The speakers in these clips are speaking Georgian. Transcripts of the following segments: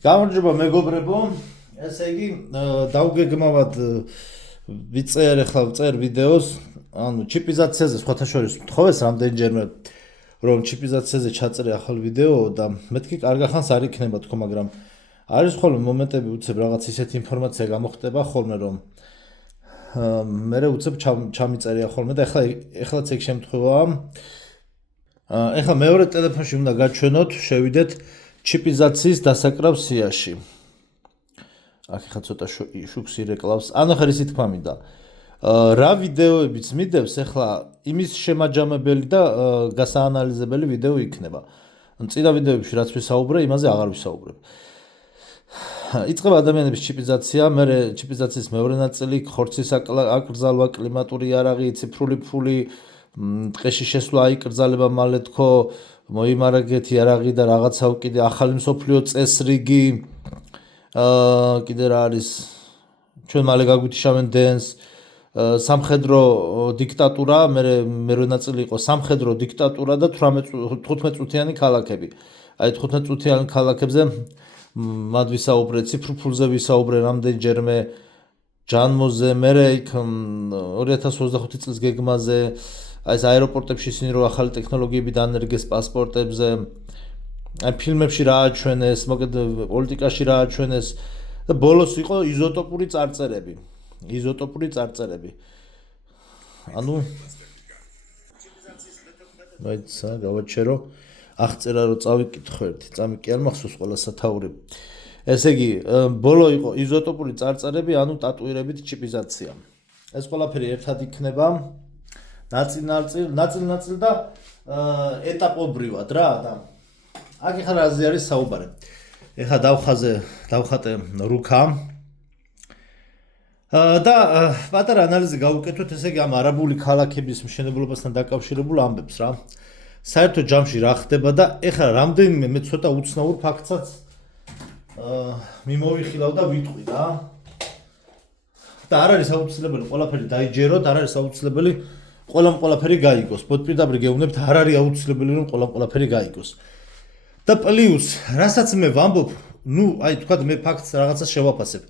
გამარჯობა მეგობრებო, ესე იგი დავგეგმავად ვიწერ ახლა ვწერ ვიდეოს, ანუ ჩიპიზაციაზე სხვათა შორის მთხოვეს რამდენჯერმე რომ ჩიპიზაციაზე ჩაწერე ახალ ვიდეო და მეთქი კარგა ხანს არ იქნება თქო, მაგრამ არის ხოლმე მომენტები უცებ რაღაც ისეთი ინფორმაცია გამოხდება ხოლმე რომ მე უცებ ჩამიწერია ხოლმე და ეხლაც ეგ შემთხვევაა. ეხლა მეორე ტელეფონში უნდა გაჩვენოთ, შევიდეთ ჩიპიზაციის დასაკრავ სიაში. აქ ხა ცოტა შუქს ირეკლავს. ანუ ხარ ისე თქვა მინდა. რა ვიდეოებიც მიდევს, ეხლა იმის შემაჯამებელი და გასაანალიზებელი ვიდეო იქნება. წინა ვიდეოებში რაც ვისაუბრე, იმაზე აღარ ვისაუბრებ. იწყება ადამიანების ჩიპიზაცია, მერე ჩიპიზაციის მეორე ნაწილი, ხორცის აკრძალვა, კლიმატური იარაღი, ციფრული ფული, ტყეში შესვლა, აიკრძალება მალე თქო, მოიმარაგეთ იარაღი და რაღაცა კიდე ახალი მსოფლიო წესრიგი, კიდე რა არის, ჩვენ მალე გაგვიჩავენ დენს, სამხედრო დიქტატურა, მეორე ნაწილი იყო სამხედრო დიქტატურა და 15 წუთიანი ქალაქები. აი 15 წუთიან ქალაქებზე მად ვისაუბრე, ციფრულ ფულზე ვისაუბრე რამდენჯერმე, ჯანმოზე, მერე იქ 2025 წლის გეგმაზე, აი ეს აეროპორტებში ისინი რო ახალი ტექნოლოგიები დაანერგეს პასპორტებზე, აი ფილმებში რა აჩვენეს, მოკლედ პოლიტიკაში რა აჩვენეს და ბოლოს იყო იზოტოპური წარწერები. ანუ მაიცა გავაჩერო, აღწერა რომ წავიკითხო ერთი, წამი კი არ მახსოვს ყველა სათაური. ესე იგი, ბოლო იყო იზოტოპური წარწერები, ანუ ტატუირებით ჩიპიზაცია. ეს ყველაფერი ერთად იქნება. ნაწილ და ეტაპობრივად რა და აქ ხარ რაზე არის საუბარი. ეხლა დავხატე რუქა და პატარა ანალიზი გავუკეთოთ, ესე იგი ამ არაბული ქალაქების მშენებლობასთან დაკავშირებულ ამბებს რა. საერთო ჯამში რა ხდება და ეხლა რამდენიმე მე ცოტა უცნაურ ფაქტსაც მიმოვიხილავ და ვიტყვი რა. და არ არის აუცილებელი ყველაფერი დაიჯეროთ, არ არის აუცილებელი ყველაფერი გაიგოს. პირდაპირ გეუბნებთ, არ არის აუცილებელი რომ ყველაფერი გაიგოს. და პლუს, რასაც მე ვამბობ, აი თქვა მე ფაქტს რაღაცას შევაფასებ.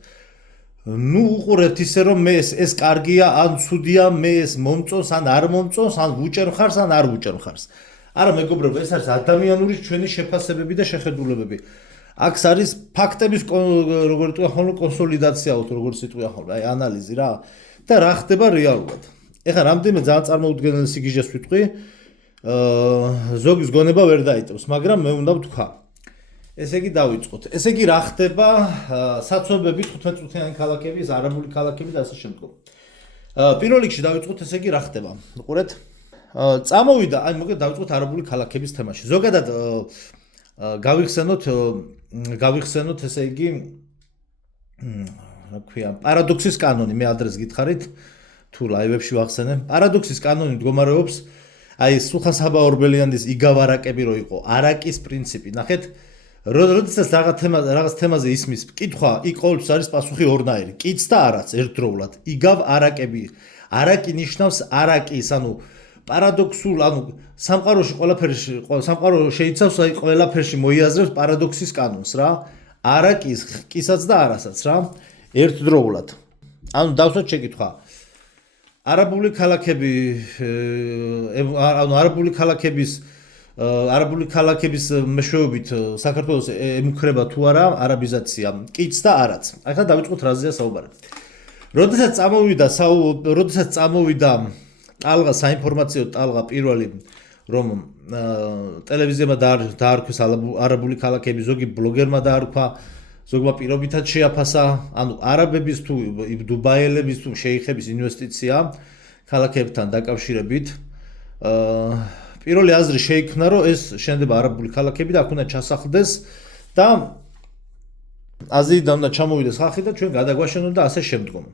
უყურებთ ისე რომ მე ეს კარგია, ან ცუდია, მე ეს მომწონს, ან არ მომწონს, ან ვუჭერ ხარს, ან არ ვუჭერ ხარს. არა მეგობრებო, ეს არის ადამიანური ჩვენი შეფასებები და შეხედულებები. აქ არის ფაქტების როგორ თქვა ხოლმე კონსოლიდაცია, როგორც იტყვია ხოლმე, აი ანალიზი რა. და რა ხდება რეალურად. ეხლა რამდენიმე ძალიან წარმოუდგენელ სიგიჟეს ვიტყვი, ზოგის გონება ვერ დაიტევს, მაგრამ მე უნდა ვთქვა. ესე იგი დავიწყოთ. ესე იგი რა ხდება საცობები 15 წუთიანი ქალაქები, ეს არაბული ქალაქები და ასე შემდგომ. პირველ რიგში დავიწყოთ, ესე იგი რა ხდება. უყურეთ. წამოვიდა, აი მოკლედ დავიწყოთ არაბული ქალაქების თემაში. ზოგადად გავიხსენოთ ესე იგი რა ქვია, პარადოქსის კანონი, მე ადრეს გითხარით. თუ ლაივებში ვახსენე, პარადოქსის კანონი მდგომარეობს, აი სულხან-საბა ორბელიანის იგავ არაკები რო იყო, არაკის პრინციპი. ნახეთ, როდესაც რაღაც თემაზე ისმის კითხვა, იქ ყოველთვის არის პასუხი ორნაირი, კიც და არაც ერთდროულად. იგავ არაკები. არაკი ნიშნავს არაკის, ანუ პარადოქსულ, ანუ სამყარო შეიცავს აი ყველაფერში მოიაზრებს პარადოქსის კანონს რა. არაკის, ყისაც და არასაც რა, ერთდროულად. ანუ დავსვათ შეკითხვა. არაბული ქალაქების მეშვეობით საქართველოს ემუქრება თუ არა არაბიზაცია, კიც და არაც. ახლა დავიწყოთ რაზეა საუბარი. როდესაც წამოვიდა ტალღა, საინფორმაციო ტალღა პირველი, რომ ტელევიზიებმა დაარქვეს არაბული ქალაქები, ზოგი ბლოგერმა დაარქვა, ზოგმა პირობითად შეაფასა, ანუ არაბების თუ დუბაელების თუ შეიხების ინვესტიცია ქალაქებთან დაკავშირებით. პირველი აზრი შეიქმნა, რომ ეს შენდება არაბული ქალაქები და აქ უნდა ჩასახლდეს და აზიიდან უნდა ჩამოვიდეს ხალხი და ჩვენ გადაგვაშენოთ და ასე შემდგომ.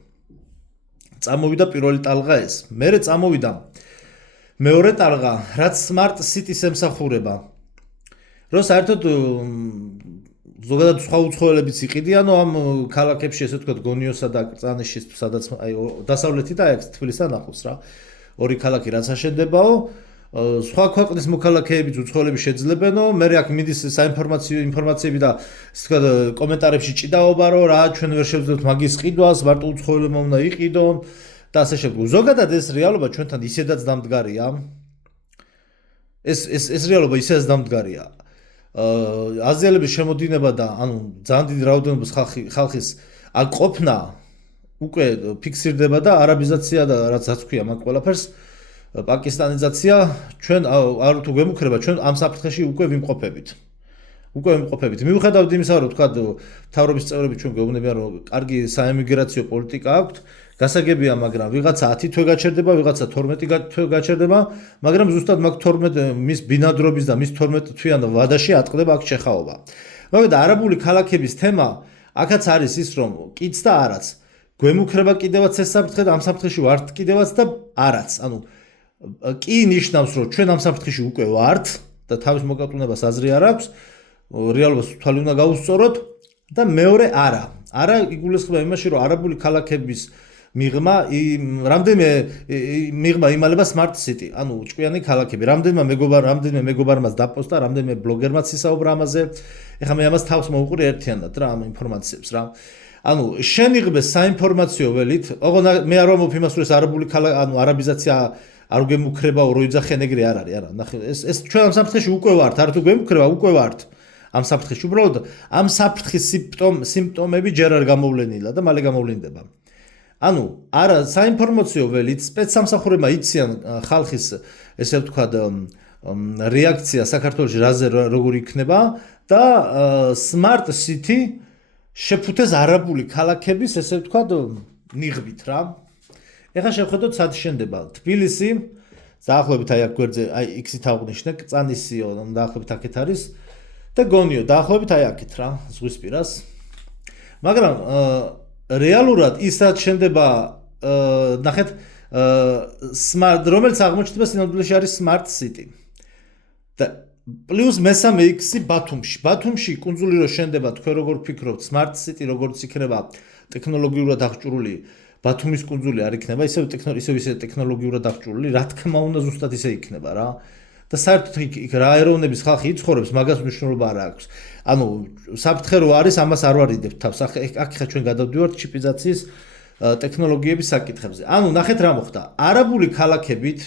წამოვიდა პირველი ტალღა ეს. მერე წამოვიდა მეორე ტალღა, რაც Smart City-ს ემსახურება. რომ საერთოდ ზოგადად სხვა უცხოელებიც იყიდიანო ამ ქალაქებში, ესე ვთქვათ, გონიოსა და კრწანიშის, სადაც აი დასავლეთი და აქ თბილისთან ახლოს რა. ორი ქალაქი რაც აშენდებაო, სხვა ქვეყნის მოქალაქეებიც უცხოელები შეძლებენო, მე აქ მიდის საინფორმაციო ინფორმაციები და ისე თქვა კომენტარებში ჭიდაობა რომ რა ჩვენ ვერ შევძლებთ მაგის ყიდვას, მარტო უცხოელებმა უნდა იყიდონ და ასე შემდეგ. ზოგადად ეს რეალობა ჩვენთან ისედაც დამდგარია. ეს რეალობა ისედაც დამდგარია. აზიელების შემოდინება და ანუ ძალიან დიდი რაოდენობის ხალხის აქ ყოფნა უკვე ფიქსირდება და არაბიზაცია და რაც ქვია მაგ ყველაფერს პაკისტანიზაცია ჩვენ არ თუ გვემუქრება ჩვენ ამ საფრთხეში უკვე ვიმყოფებით. მიუხედავად იმისა რომ თქვა მთავრობის წევრები ჩვენ გვეუბნებიან რომ კარგი საემიგრაციო პოლიტიკა აქვთ, გასაგებია, მაგრამ ვიღაცა 10 თვე გაჩერდება, ვიღაცა 12 თვე გაჩერდება, მაგრამ ზუსტად მაგ 12 მის ბინადრობის და მის 12 თვიან ვადაში ატყდება აქ შეხაობა. მაგრამ არაბული ქალაქების თემა აქაც არის ის რომ კიც და არაც გვემუქრება კიდევაც ეს საფრთხე და ამ საფრთხეში ვართ კიდევაც და არაც. ანუ კი ნიშნავს რომ ჩვენ ამ საფრთხეში უკვე ვართ და თავის მოკატუნებას აზრი არ აქვს, რეალობას თვალი უნდა გაუსწოროთ და მეორე არა. არა იგულისხმება იმაში რომ არაბული ქალაქების მიღმა იმალება smart city, ანუ ჭკვიანი ქალაქები. რამდენიმე მეგობარმაც დაპოსტა, რამდენიმე ბლოგერმაც ისაუბრა ამაზე. ეხლა მე ამას თავს მოვუყური ერთიანად რა ამ ინფორმაციებს რა. ანუ შენიღბეს საინფორმაციო ველით, მე არ ვამბობ იმას რომ ეს არაბული ანუ არაბიზაცია არ გვემუქრება, რო იძახენ ეგრე არ არის, არა. ნახე, ეს ჩვენ ამ საფრთხეში უკვე ვართ, არ თუ გვემუქრება, უკვე ვართ. ამ საფრთხეში უბრალოდ ამ საფრთხის სიმპტომები ჯერ არ გამოვლენილა და მალე გამოვლინდება. ანუ არა საინფორმაციო ველით სპეცსამსახურებმა იციან ხალხის ესე ვთქვათ რეაქცია საქართველოში რაზე როგორი იქნება და smart city შეფუთეს არაბული ქალაქების ესე ვთქვათ ნიღბით რა. ეხლა შევხედოთ სად შენდება თბილისი, დაახლოებით აი აქ გვერდზე აი X-ით აღვნიშნე, წანისიო დაახლოებით აქეთ არის და გონიო დაახლოებით აი აქეთ რა, ზღვისპირას. მაგრამ რეალურად ისაც შენდება ნახეთ smart რომელიც აღმოჩნდება სინამდვილეში არის smart city. და პლუს მესამე X-ი ბათუმში. ბათუმში კუნძული რო შენდება, თქვენ როგორ ფიქრობთ, smart city როგორც იქნება ტექნოლოგიურად აღჭურვილი ბათუმის კუნძული არ იქნება, ისე ტექნოლოგიურად აღჭურვილი, რა თქმა უნდა ზუსტად ისე იქნება რა. და საერთოდ იქ რა ეროვნების ხალხი იცხოვრებს, მაგას მნიშვნელობა არ აქვს. ანუ საფრთხე რო არის, ამას არ ვარიდებთ თავს. აქ ხა ჩვენ გადავდივართ ჩიპიზაციის ტექნოლოგიების საკითხებზე. ანუ ნახეთ რა მოხდა. არაბული ქალაქებით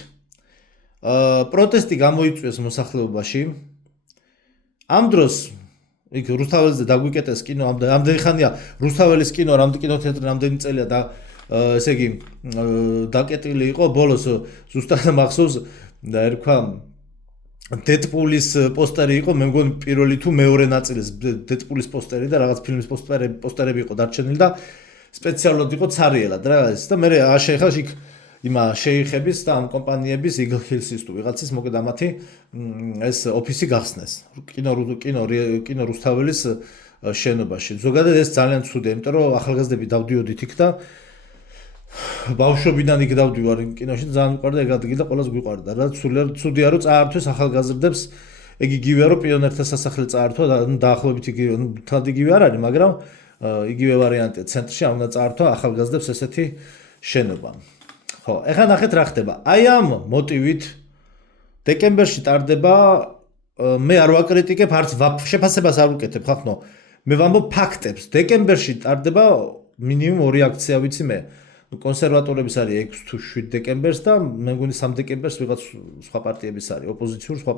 პროტესტი გამოიწვიეს მოსახლეობაში. ამ დროს იქ რუსთაველზე დაგვიკეტეს კინო, ამდენი ხანია რუსთაველის კინო, რამდენი კინოთეატრი რამდენი წელია და ესე იგი დაკეტილი იყო ბოლოს ზუსტად მახსოვს და ერქვა დედპულის პოსტერი იყო, მე მგონი პირველი თუ მეორე ნაწილის დედპულის პოსტერი და რაღაც ფილმის პოსტერები იყო დარჩენილი და სპეციალურად იყო ცარიელად რა ეს და მე შეეხა იქ იმა შეიხების და ამ კომპანიების Eagle Hills-ის თუ ვიღაცის მოკეთ ამათი ეს ოფისი გახსნეს კინო რუსთაველის შენობაში. ზოგადად ეს ძალიან ცუდია, იმიტომ რომ ახალგაზრდები დავდიოდით იქ და ბავშვობიდან იქ დავდივარ კინოში ძალიან მიყვარდა ეგ ადგილი და ყველას გვიყვარდა რა. ცუდია რომ წაართვეს ახალგაზრდებს, ეგ იგივეა რომ პიონერთა სასახლე წაართვა და დაახლოებით იგივე, თად იგივე არ არის, მაგრამ იგივე ვარიანტია ცენტრში არ უნდა წაართვა ახალგაზრდებს ესეთი შენობა. ხო, ეხლა ნახეთ რა ხდება. აი ამ მოტივით დეკემბერში ტარდება, მე არ ვაკრიტიკებ, არც შეფასებას არ ვუკეთებ, ხახნო. მე ვამბობ ფაქტებს. დეკემბერში ტარდება მინიმუმ 2 აქცია ვიცი მე. კონსერვატორების არის 6 თუ 7 დეკემბერს და მე მგონი 3 დეკემბერს ვიღაც სხვა პარტიების არის, ოპოზიციურ სხვა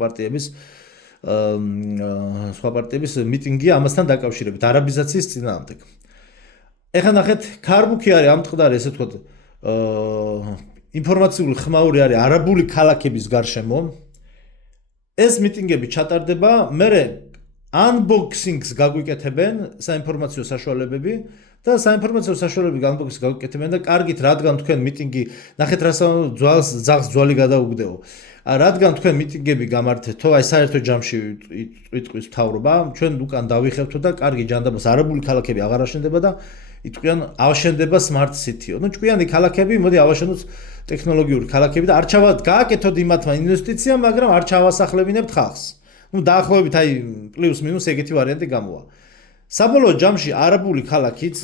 პარტიების მიტინგია ამასთან დაკავშირებით, არაბიზაციის წინააღმდეგ. ეხლა ნახეთ, ქარბუქი არის ამ ტყდარი, ესე ვთქვათ, ინფორმაციული ხმაური არის არაბული ქალაქების გარშემო. ეს მიტინგები ჩატარდება, მერე unboxing-ს გაგვიკეთებენ საინფორმაციო საშუალებები და საინფორმაციო საშუალებები unboxing-ს გაგვიკეთებენ და კარგით, რადგან თქვენ მიტინგი, ნახეთ რა ძაღლს ძვალი გადაუგდეო. რადგან თქვენ მიტინგები გამართეთო, აი საერთო ჯამში იტყვის მთავრობა, ჩვენ უკან დავიხევთო და კარგი ჯანდაბას არაბული ქალაქები აღარ აშენდება და იტყვიან ავაშენდება smart city-ო. ნუ ჭკვიანი ქალაქები, მოდი ავაშენოთ ტექნოლოგიური ქალაქები და არ გააკეთოთ იმათმა ინვესტიცია, მაგრამ არ ჩავასახლებინებთ ხალხს. ნუ დაახლოებით აი პლუს მინუს ეგეთი ვარიანტი გამოვა. საბოლოო ჯამში არაბული ქალაქიც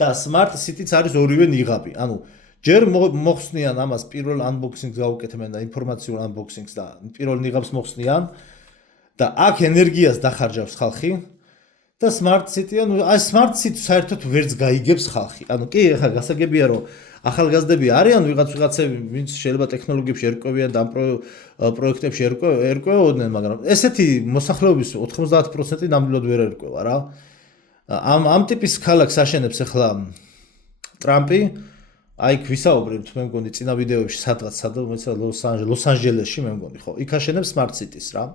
და smart city-ც არის ორივე ნიღაბი. ანუ ჯერ მოხსნიან ამას პირველ unboxing-ს გავუკეთებენ და ინფორმაციულ unboxing-ს და პირველ ნიღაბს მოხსნიან და აქ ენერგიას დახარჯავს ხალხი და smart city ანუ აი smart city საერთოდ ვერც გაიგებს ხალხი. ანუ კი ახლა გასაგებია რომ ახალგაზრდები არიან ვიღაცები ვინც შეიძლება ტექნოლოგიებში ერკვევიან და ამ პროექტებში ერკვეოდნენ, მაგრამ ესეთი მოსახლეობის 90% ნამდვილად ვერ ერკვევა რა. ამ ტიპის ქალაქს აშენებს ახლა ტრამპი. აი ვისაუბრებთ მე მგონი წინა ვიდეოებში სადღაც ლოს-ანჯელესში მე მგონი ხო იქ აშენებს smart cities რა.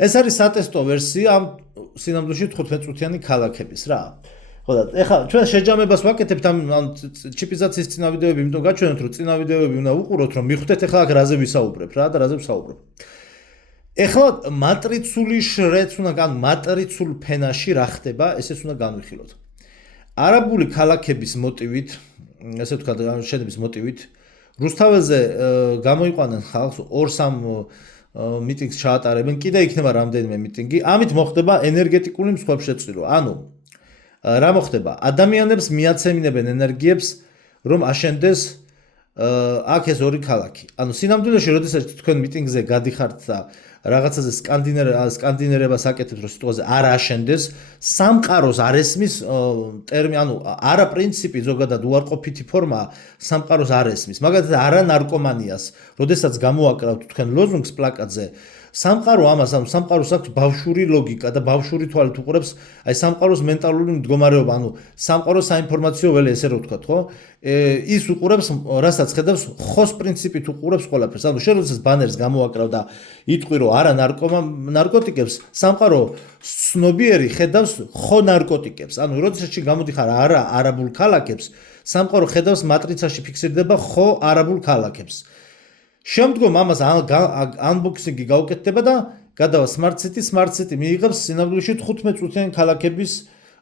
ეს არის სატესტო ვერსია ამ სინამდვილეში 15 წუთიანი ქალაქების რა. ხო და ეხლა ჩვენ შეჯამებას ვაკეთებთ ამ ჩიპიზაციის წინა ვიდეოები, იმიტომ გაჩვენოთ რომ წინა ვიდეოები უნდა უყუროთ რომ მიხვდეთ ეხლა აქ რაზე ვისაუბრებ რა და რაზე ვსაუბრობ. ეხლა მატრიცული შრეც უნდა მატრიცულ ფენაში რა ხდება, ესეც უნდა განვიხილოთ. არაბული ქალაქების მოტივით, ესე ვთქვათ, შენების მოტივით, რუსთაველზე გამოიყვანენ ხალხს 2-3 მიტინგს ჩაატარებენ, კიდე იქნება რამდენიმე მიტინგი, ამით მოხდება ენერგეტიკული მსხვერპლშეწირო. ანუ რა მოხდება? ადამიანებს მიაცემინებენ ენერგიებს, რომ აშენდეს აქ ეს ორი ქალაქი. ანუ სინამდვილეში, როდესაც თქვენ მიტინგზე გადიხართ და რაღაცაზე სკანდინერებას აკეთებთ, რომ სიტყვაზე არ აშენდეს, სამყაროს არ ესმის ტერმინი, ანუ არა პრინციპი ზოგადად უარყოფითი ფორმა სამყაროს არ ესმის. მაგალითად, არა ნარკომანიას, როდესაც გამოაკრავთ თქვენ ლოზუნგს პლაკატზე, სამყარო ამას, ანუ სამყაროს აქვს ბავშვური ლოგიკა და ბავშვური თვალით უყურებს აი სამყაროს მენტალური მდგომარეობა, ანუ სამყაროს საინფორმაციო ველი, ესე რომ ვთქვათ, ხო? ის უყურებს, რასაც ხედავს, ხოს პრინციპით უყურებს ყველაფერს. ანუ შენ როდესაც ბანერს გამოაკრავ და იტყვი რომ არა ნარკოტიკებს, სამყარო ცნობიერი ხედავს ხო ნარკოტიკებს. ანუ როდესაც გამოდიხარ არა არაბულ ქალაქებს, სამყარო ხედავს მატრიცაში ფიქსირდება ხო არაბულ ქალაქებს. შემდგომ ამას unboxing-ი გაუკეთდება და გადავა smart city მიიღებს სინამდვილეში 15 წუთიანი ქალაქების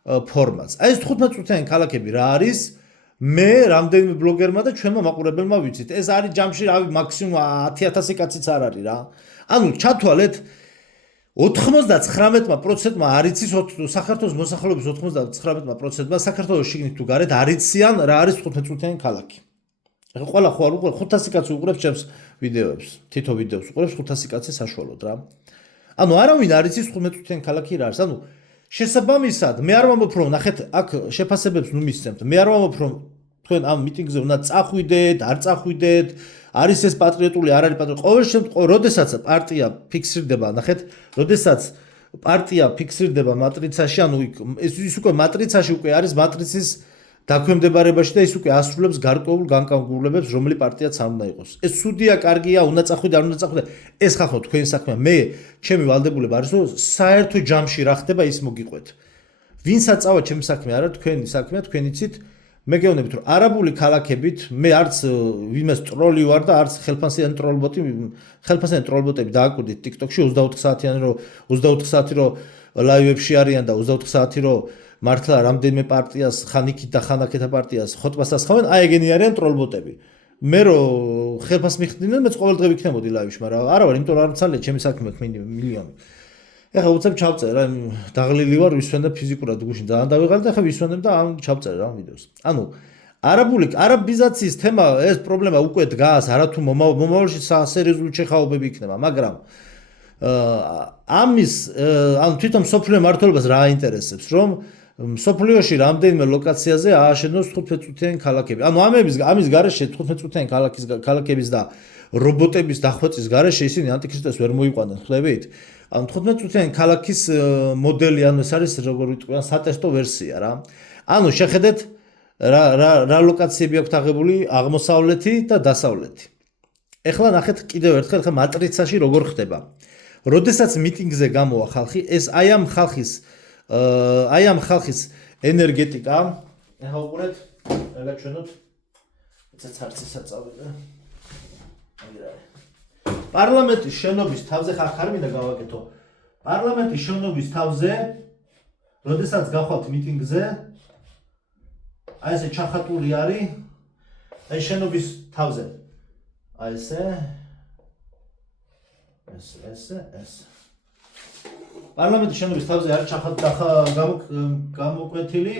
ფორმას. აი ეს 15 წუთიანი ქალაქები რა არის? მე რამდენიმე ბლოგერმა და ჩვენმა მაყურებელმა ვიცით. ეს არის ჯამში მაქსიმუმ 10000 კაციც არ არის რა. ანუ ჩათვალეთ 99%-მა არ იცის საქართველოს მოსახლეობის 99%-მა საქართველოს შიგნით თუ გარეთ არ იციან რა არის 15 წუთიანი ქალაქი. ყველა ხო არ უყურებს 500 კაცი უყურებს ჩემს ვიდეოებს, თითო ვიდეოს უყურებს 500 კაცი საშუალოდ რა. ანუ არავინ არ იცის 15 წუთიანი ქალაქი რა არის. ანუ შესაბამისად, მე არ ვამბობ რომ ნახეთ აქ შეფასებებს ნუ მისცემთ. მე არ ვამბობ რომ თქვენ ამ მიტინგზე უნდა წახვიდეთ, არ წახვიდეთ, არის ეს პატრიოტული, არ არის პატრიოტული. ყოველ შემთხვევაში, როდესაც პარტია ფიქსირდება, ნახეთ, როდესაც პარტია ფიქსირდება მატრიცაში, ანუ ის უკვე მატრიცაში უკვე არის მატრიცის დაქვემდებარებაში და ის უკვე ასრულებს გარკვეულ განკარგულებებს, რომელი პარტიაც არ უნდა იყოს. ეს ცუდია, კარგია, უნდა წახვიდე, არ უნდა წახვიდე. ეს ხახო თქვენი საქმეა. მე ჩემი ვალდებულება არის, რომ საერთო ჯამში რა ხდება, ის მოგიყვეთ. ვინსაც წავა ჩემი საქმე არა, თქვენი საქმეა, თქვენ იცით. მე გეუბნებით, რომ არაბული ქალაქებით მე არც ვინმეს ტროლი ვარ და არც ხელფასიანი ტროლბოტები დააკვირდით TikTok-ში 24 საათი რომ ლაივებში არიან და 24 საათი რომ მართლა რამდენიმე პარტიას ხან იქით და ხან აქეთა პარტიას ხოტბას ასხავენ, აი ეგენი არიან ტროლბოტები. მე რომ ხელფას მიხდიდნენ, მეც ყოველ დღე ვიქნებოდი ლაივში, მაგრამ არა ვარ, იმიტომ რომ არ მცალია ჩემი საქმე მილიონი. ეხლა უცებ ჩავწერე რა, დაღლილი ვარ, ვისვენებ ფიზიკურად გუშინ ძალიან დავიღალე და ეხლა ვისვენებ და ამ ჩავწერე რა ვიდეოს. ანუ არაბიზაციის თემა ეს პრობლემა უკვე დგას, არათუ მომავალში სერიოზული შეხაობები იქნება, მაგრამ ამის ანუ თვითონ მსოფლიო მართლობას რა აინტერესებს, რომ მსოფლიოში რამდენიმე ლოკაციაზე ააშენოს 15 წუთიანი ქალაქები. ანუ ამის გარეშე 15 წუთიანი ქალაქების და რობოტების დახვეწის გარეშე ისინი ანტიქრისტეს ვერ მოიყვანენ, ხვდებით? ანუ 15 წუთიანი ქალაქის მოდელი, ანუ ეს არის როგორ ვიტყვიან, სატესტო ვერსია რა. ანუ შეხედეთ რა ლოკაციები აქვს აღებული აღმოსავლეთი და დასავლეთი. ეხლა ნახეთ კიდევ ერთხელ ხა მატრიცაში როგორ ხდება. როდესაც მიტინგზე გამოვა ხალხი, ეს აი ამ ხალხის ენერგეტიკა, ეხლა უყურეთ, გაგაჩვენოთ. ეცაც არც საწავეზე. პარლამენტის შენობის თავზე ხარ მინდა გავაკეთო. პარლამენტის შენობის თავზე, როდესაც გახვალთ მიტინგზე, აი ესე ჩახატული არის, აი შენობის თავზე. აი ესე. ეს. პარლამენტის შენობის თავზე არის გამოკვეთილი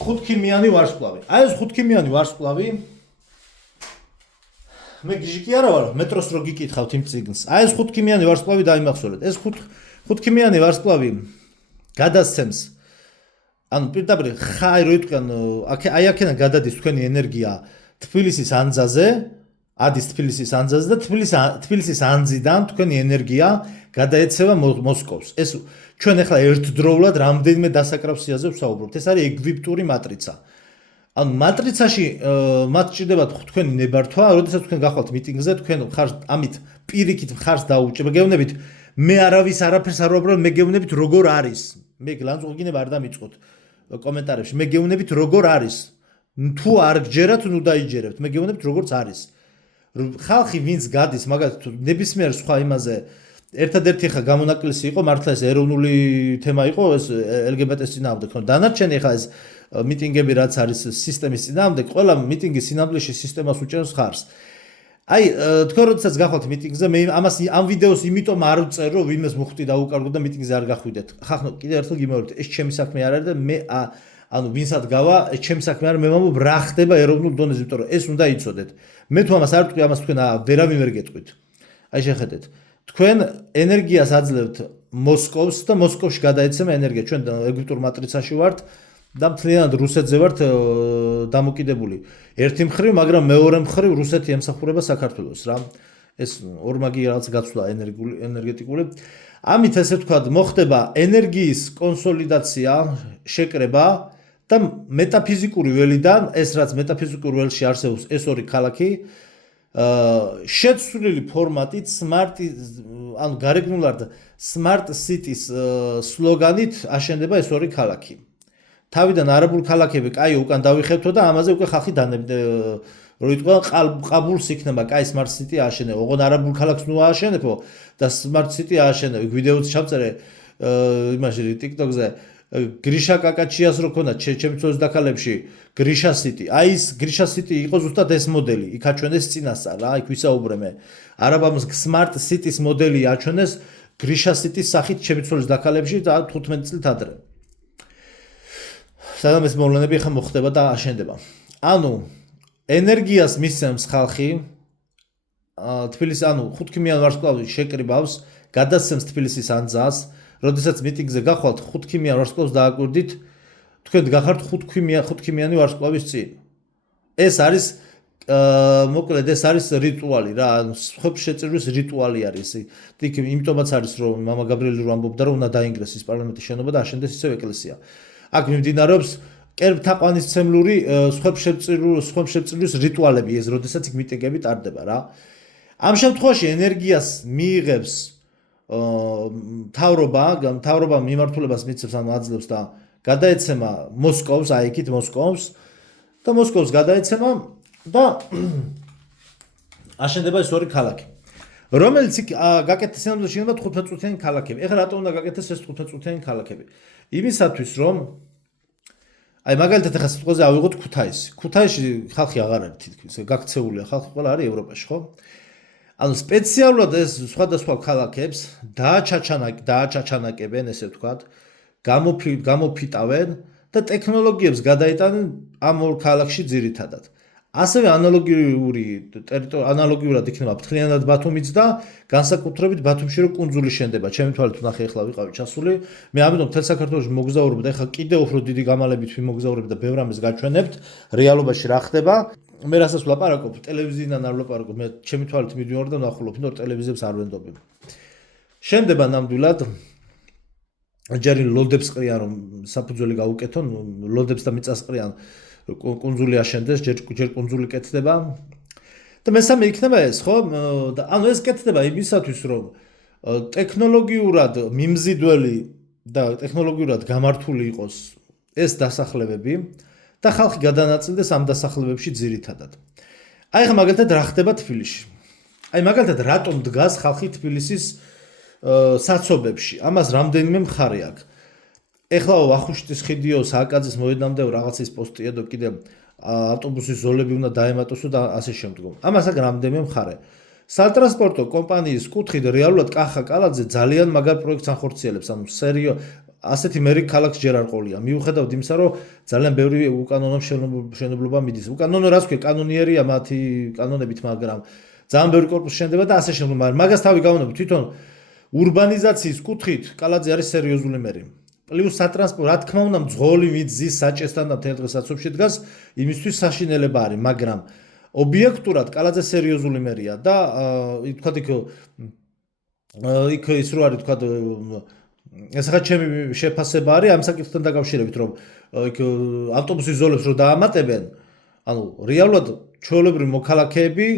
5 ქიმიანი ვარსკვლავი. აი ეს 5 ქიმიანი ვარსკვლავი მე გიჟიკი არა ვარ, მეტროს რო გიკითხავთ იმ წიგნს. აი ეს 5 ქიმიანი ვარსკვლავი დაიმახსოვრეთ. ეს 5 ქიმიანი ვარსკვლავი გადასცემს ანუ პირდაპირ ხაი რო იტყვიან აი აქედან გადადის თქვენი ენერგია თბილისის ანძაზე, ადის თბილისის ანძაზე და თბილისის ანძიდან თქვენი ენერგია გადაეცემა მოსკოვს. ეს ჩვენ ახლა ერთდროულად რამდენიმე დასაკრავსიაზე ვსაუბრობთ. ეს არის ეგვიპტური მატრიცა. ანუ მატრიცაში მათ ჭირდებათ თქვენი ნებართვა, როდესაც თქვენ გახვალთ მიტინგზე, თქვენ ხართ ამით პირიქით ხარს დაუჭირთ. გეუბნებით მე არავის არაფერს არ ვუბრალ, მე გეუბნებით როგორ არის. მე ლანძღოლგინება არ დამიწყოთ კომენტარებში. მე გეუბნებით როგორ არის. თუ არ გჯერათ, ნუ დაიჯერებთ. მე გეუბნებით როგორიც არის. ხალხი ვინც გადის, მაგალითად ნებისმიერ სხვა იმაზე ერთადერთი ხა გამონაკლისი იყო მართლა ეს ეროვნული თემა იყო ეს LGBT-ის წინააღმდეგ. დანარჩენი ხა ეს მიტინგები რაც არის სისტემის წინააღმდეგ, ყველა მიტინგის სინამდვილეში სისტემას უჭერს ხარს. აი, თქვენ როდესაც გახვალთ მიტინგზე, მე ამას ამ ვიდეოს იმიტომ არ ვწერ, რომ ვინმეს მოხვდი დაუკარგო და მიტინგზე არ გახვიდეთ. ხახნო, კიდევ ერთხელ გიმეორებთ, ეს ჩემი საქმე არ არის და მე ანუ ვინსად გავა, ეს ჩემი საქმე არ არის, მე ვამბობ რა ხდება ეროვნულ დონეზე, იმიტომ რომ ეს უნდა იცოდეთ. მე თუ ამას არ ვტყვი, ამას თქვენ ვერავინ ვერ გეტყვით. აი შეხედეთ. თქვენ ენერგიას აძლევთ მოსკოვს და მოსკოვში გადაეცემა ენერგია. ჩვენ ეგვიპტურ მატრიცაში ვართ და მთლიანად რუსეთზე ვართ დამოკიდებული. ერთი მხრივ, მაგრამ მეორე მხრივ რუსეთი ემსახურება საქართველოს რა. ეს ორმაგი რაღაც გაცვლა ენერგეტიკული. ამით ესე ვთქვათ, მოხდება ენერგიის კონსოლიდაცია, შეკრება და მეტაფიზიკური ველიდან, ეს რაც მეტაფიზიკურ ველში არსებობს, ეს ორი ქალაქი შეცვლილი ფორმატით ანუ გარეგნულად Smart Cities სლოგანით აშენდება ეს ორი ქალაქი. თავიდან არაბულ ქალაქები კაი უკან დავიხევთო და ამაზე უკვე ხალხი რო იტყვა ყაბულს იქნება კაი Smart City აშენებო. ოღონ არაბულ ქალაქს ნუ ააშენებო და Smart City ააშენებო. ვიდეოც ჩავწერე იმაში TikTok-ზე გრიშა კაკაჩიას რო ქონდა ჩემი ცოლის დაკალებში გრიშა City. აი ეს გრიშა City იყო ზუსტად ეს მოდელი. იქ აჩვენეს წინასწარ რა, იქ ვისაუბრე მე. არაბამს Smart City-ის მოდელი აჩვენეს გრიშა City-ის სახით ჩემი ცოლის დაკალებში და 15 წლით ადრე. სადაც ეს მოვლენები ხა მოხდება და აშენდება. ანუ ენერგიას მისცემს ხალხი თბილისის ანუ 5 ქიმიან ვარსკვლავი შეკრიბავს, გადასცემს თბილისის ანძას, როდესაც მიტინგზე გახვალთ 5 ქიმიან ვარსკვლავს დააკვირდით, თქვენ გახართ 5 ქიმიანი ვარსკვლავის წინ. ეს არის მოკლედ ეს არის რიტუალი რა, ანუ სხვებს შეწირვის რიტუალი არის. იქ იმიტომაც არის რომ მამა გაბრიელი რო ამბობდა რომ უნდა დაინგრეს ის პარლამენტის შენობა და აშენდეს ისევ ეკლესია. აქ მიმდინარეობს კერპთაყვანისმცემლური სხვებს შეწირვის რიტუალები ეს, როდესაც იქ მიტინგები ტარდება რა. ამ შემთხვევაში ენერგიას მიიღებს მთავრობა მიმართულებას მიცემს ან აძლევს და გადაეცემა მოსკოვს, აი იქით მოსკოვს და მოსკოვს გადაეცემა და აშენდება ეს ორი ქალაქი. რომელიც გაკეთდეს სინამდვილეში იქნება 15 წუთიანი ქალაქები. ეხლა რატომ უნდა გაკეთდეს ეს 15 წუთიანი ქალაქები? იმისათვის რომ აი მაგალითად ახლა სიტყვაზე ავიღოთ ქუთაისი. ქუთაისში ხალხი აღარ არის თითქმის, გაქცეულია ხალხი ყველა არის ევროპაში, ხო? ანუ სპეციალურად ეს სხვადასხვა ქალაქებს დააჩაჩანაკებენ, ესე ვთქვათ, გამოფიტავენ და ტექნოლოგიებს გადაიტანენ ამ ორ ქალაქში ძირითადად. ასევე ანალოგიურად იქნება მთლიანად ბათუმიც და განსაკუთრებით ბათუმში რო კუნძული შენდება. ჩემი თვალით ნახე ახლა ვიყავი ჩასული. მე ამიტომ მთელ საქართველოში მოგზაურობ და ახლა კიდევ უფრო დიდი გამალებით ვიმოგზაურებ და ბევრ ამას გაჩვენებთ. რეალობაში რა ხდება? მე რასაც ვლაპარაკობ, ტელევიზიიდან არ ვლაპარაკობ. მე ჩემი თვალით მივდივარ და ვნახულობ, იმიტომ რომ ტელევიზიებს არ ვენდობებ. შენდება ნამდვილად ჯერ ლოდებს ყრიან რომ საფუძველი გაუკეთონ, ლოდებს და მიწას ყრიან კუნძული აშენდეს, ჯერ კუნძული კეთდება. და მესამე იქნება ეს, ხო? და ანუ ეს კეთდება იმისათვის, რომ ტექნოლოგიურად მიმზიდველი და ტექნოლოგიურად გამართული იყოს ეს დასახლებები და ხალხი გადანაწილდეს ამ დასახლებებში ძირითადად. აი ხა მაგალითად რა ხდება თბილისში? აი მაგალითად რატომ დგას ხალხი თბილისის საცობებში? ამას რამდენიმე მხარე აქვს. ეხლა ვახუშტის ხიდიო სააკაძის მოედნამდე რაღაცის პოსტიედო კიდე ავტობუსის ზოლები უნდა დაემატოსო და ასე შემდგომ. ამას აქ რამდენიმე მხარე. სატრანსპორტო კომპანიის კუთხით რეალურად კახა კალაძე ძალიან მაგარ პროექტს ახორციელებს. ანუ ასეთი მერი ქალაქს ჯერ არ ყოლია. მიუხედავად იმისა, რომ ძალიან ბევრი უკანონო მშენებლობა მიდის. უკანონო რას ქვია? კანონიერია მათი კანონებით, მაგრამ ძალიან ბევრი корпуსი შენდება და ასე შემდეგ. მაგრამ მაგას თავი გავუნებთ თვითონ урбанизაციის კუთხით კალაძე არის სერიოზული მერი. პლუს სატრანსპორტო, რა თქმა უნდა, მძღოლი მიწის საჭესთან და თელ დღეს საცობში დგას, იმისთვის საშინელება არის, მაგრამ ობიექტურად კალაძე სერიოზული მერია და თქვა იქ ის რო არის თქვა ეს ხა ჩემი შეფასება არის ამ საკითხთან დაკავშირებით, რომ იქ ავტობუსის ზოლებს რო დაამატებენ, ანუ რეალურად ჩვეულებრივი მოქალაქეები